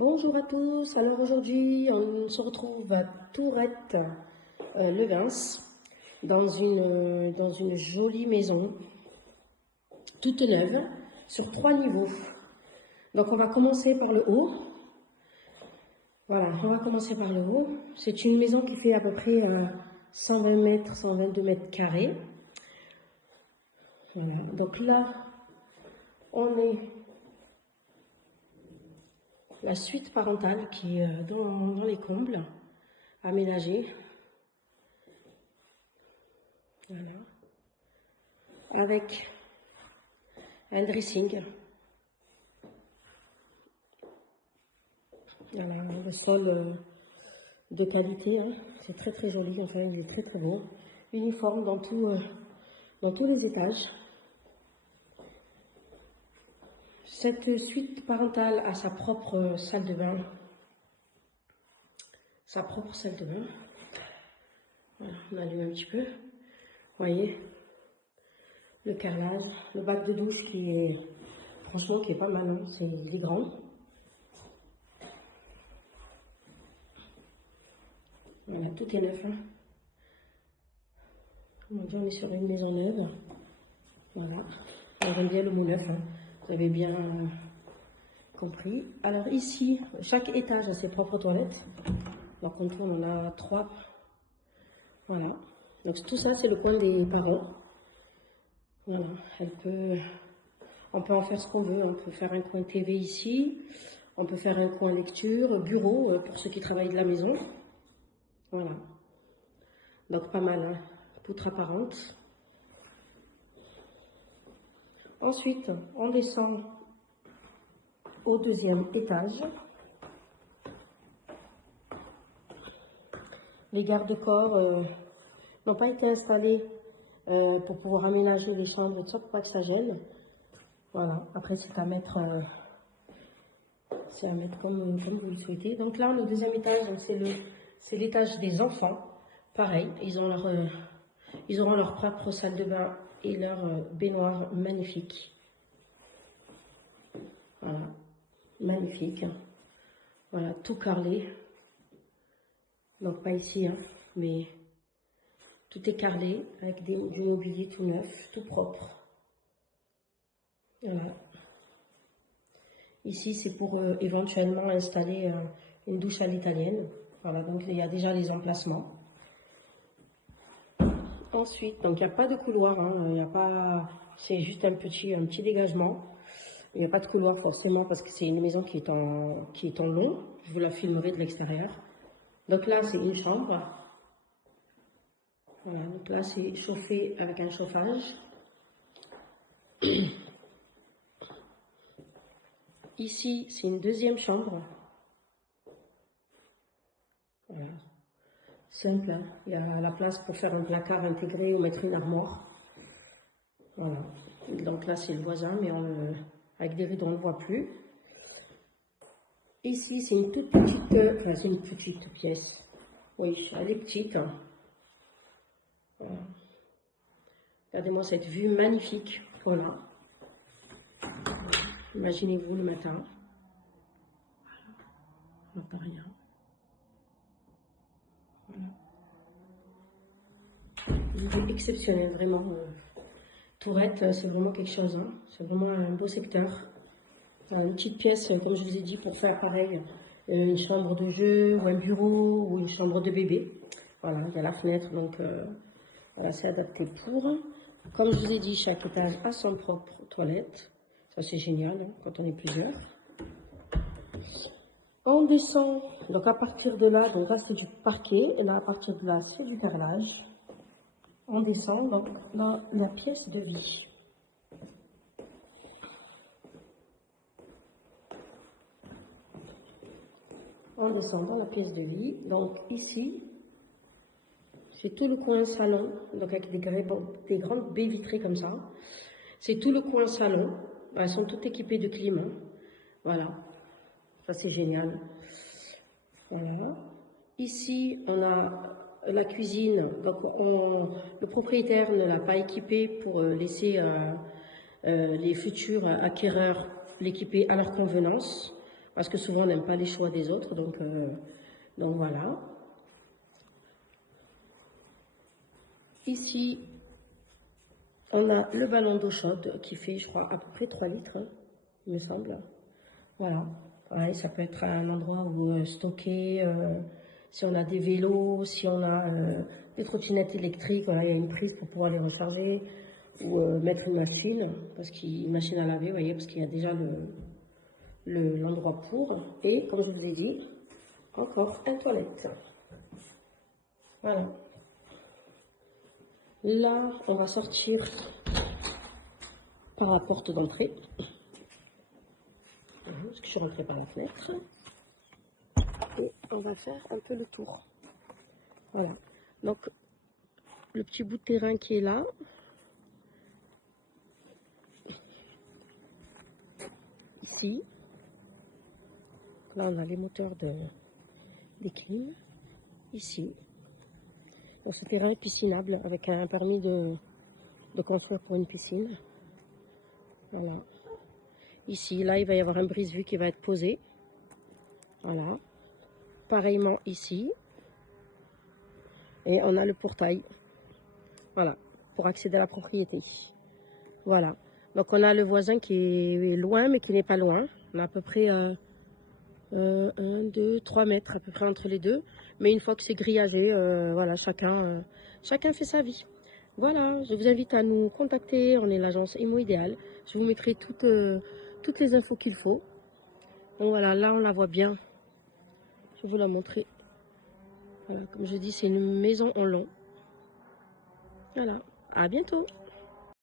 Bonjour à tous, alors aujourd'hui on se retrouve à Tourette, Levens, dans une jolie maison, toute neuve, sur 3 niveaux. Donc on va commencer par le haut. Voilà, on va commencer par le haut. C'est une maison qui fait à peu près 120 mètres, 122 mètres carrés. Voilà, donc là, on est la suite parentale qui est dans les combles, aménagée. Voilà. Avec un dressing. Voilà, le sol de qualité, hein. C'est très très joli, enfin il est très très beau. Uniforme dans tous les étages. Cette suite parentale a sa propre salle de bain. Sa propre salle de bain. Voilà, on allume un petit peu. Vous voyez, le carrelage, le bac de douche qui est, franchement, qui est pas mal, hein. Il est grand. Voilà, tout est neuf, hein. On est sur une maison neuve. Voilà, on aime bien le mot neuf, hein. Vous avez bien compris. Alors ici, chaque étage a ses propres toilettes. Donc on tourne, on a 3. Voilà. Donc tout ça, c'est le coin des parents. Voilà, on peut en faire ce qu'on veut. On peut faire un coin TV ici. On peut faire un coin lecture, bureau pour ceux qui travaillent de la maison. Voilà. Donc pas mal, hein. Poutre apparente. Ensuite, on descend au 2e étage. Les garde-corps n'ont pas été installés pour pouvoir aménager les chambres et tout ça, pour pas que ça gêne. Voilà, après c'est à mettre comme vous le souhaitez. Donc là, le 2e étage, c'est l'étage des enfants. Pareil, ils auront leur propre salle de bain et leur baignoire magnifique. Voilà, magnifique. Voilà, tout carrelé. Donc pas ici, hein, mais tout est carrelé avec du mobilier tout neuf, tout propre. Voilà. Ici, c'est pour éventuellement installer une douche à l'italienne. Voilà, donc il y a déjà les emplacements. Ensuite, donc il n'y a pas de couloir, hein, c'est juste un petit dégagement. Il n'y a pas de couloir forcément parce que c'est une maison qui est en long. Je vous la filmerai de l'extérieur. Donc là, c'est une chambre. Voilà, donc là, c'est chauffé avec un chauffage. Ici, c'est une 2e chambre. Voilà. Simple, hein. Il y a la place pour faire un placard intégré ou mettre une armoire. Voilà. Donc là, c'est le voisin, mais avec des rideaux, on ne le voit plus. Ici, c'est une toute petite, c'est une petite pièce. Oui, elle est petite. Voilà. Regardez-moi cette vue magnifique. Voilà. Imaginez-vous le matin. On n'entend rien. Voilà. Une vue exceptionnelle, vraiment. Tourette, c'est vraiment quelque chose. Hein. C'est vraiment un beau secteur. Une petite pièce, comme je vous ai dit, pour faire pareil, une chambre de jeu, ou un bureau, ou une chambre de bébé. Voilà, il y a la fenêtre, donc voilà, c'est adapté pour. Comme je vous ai dit, chaque étage a son propre toilette. Ça, c'est génial, hein, quand on est plusieurs. On descend, donc à partir de là, donc là, c'est du parquet, et là, à partir de là, c'est du carrelage. On descend, donc dans la pièce de vie. On descend dans la pièce de vie. Donc ici, c'est tout le coin salon, donc avec des grandes baies vitrées comme ça. C'est tout le coin salon. Elles sont toutes équipées de clim. Voilà, ça c'est génial. Voilà. Ici, on a la cuisine. Donc le propriétaire ne l'a pas équipée pour laisser les futurs acquéreurs l'équiper à leur convenance. Parce que souvent, on n'aime pas les choix des autres. Donc voilà. Ici, on a le ballon d'eau chaude qui fait, je crois, à peu près 3 litres, hein, il me semble. Voilà. Ouais, ça peut être un endroit où stocker, si on a des vélos, si on a des trottinettes électriques, voilà, il y a une prise pour pouvoir les recharger, ou mettre une machine, machine à laver, vous voyez, parce qu'il y a déjà l'endroit pour. Et comme je vous ai dit, encore un toilette. Voilà. Là, on va sortir par la porte d'entrée. Parce que je suis rentrée par la fenêtre. Et on va faire un peu le tour. Voilà. Donc, le petit bout de terrain qui est là. Ici. Là, on a les moteurs des clims. Ici. Donc, ce terrain est piscinable avec un permis de construire pour une piscine. Voilà. Ici, là, il va y avoir un brise-vue qui va être posé. Voilà. Pareillement ici. Et on a le portail. Voilà. Pour accéder à la propriété. Voilà. Donc, on a le voisin qui est loin, mais qui n'est pas loin. On a à peu près 1, 2, 3 mètres à peu près entre les deux. Mais une fois que c'est grillagé, voilà, chacun fait sa vie. Voilà, je vous invite à nous contacter. On est l'agence Imo Idéal. Je vous mettrai toutes les infos qu'il faut. Donc voilà, là on la voit bien. Je vais vous la montrer. Voilà, comme je dis, c'est une maison en long. Voilà, à bientôt.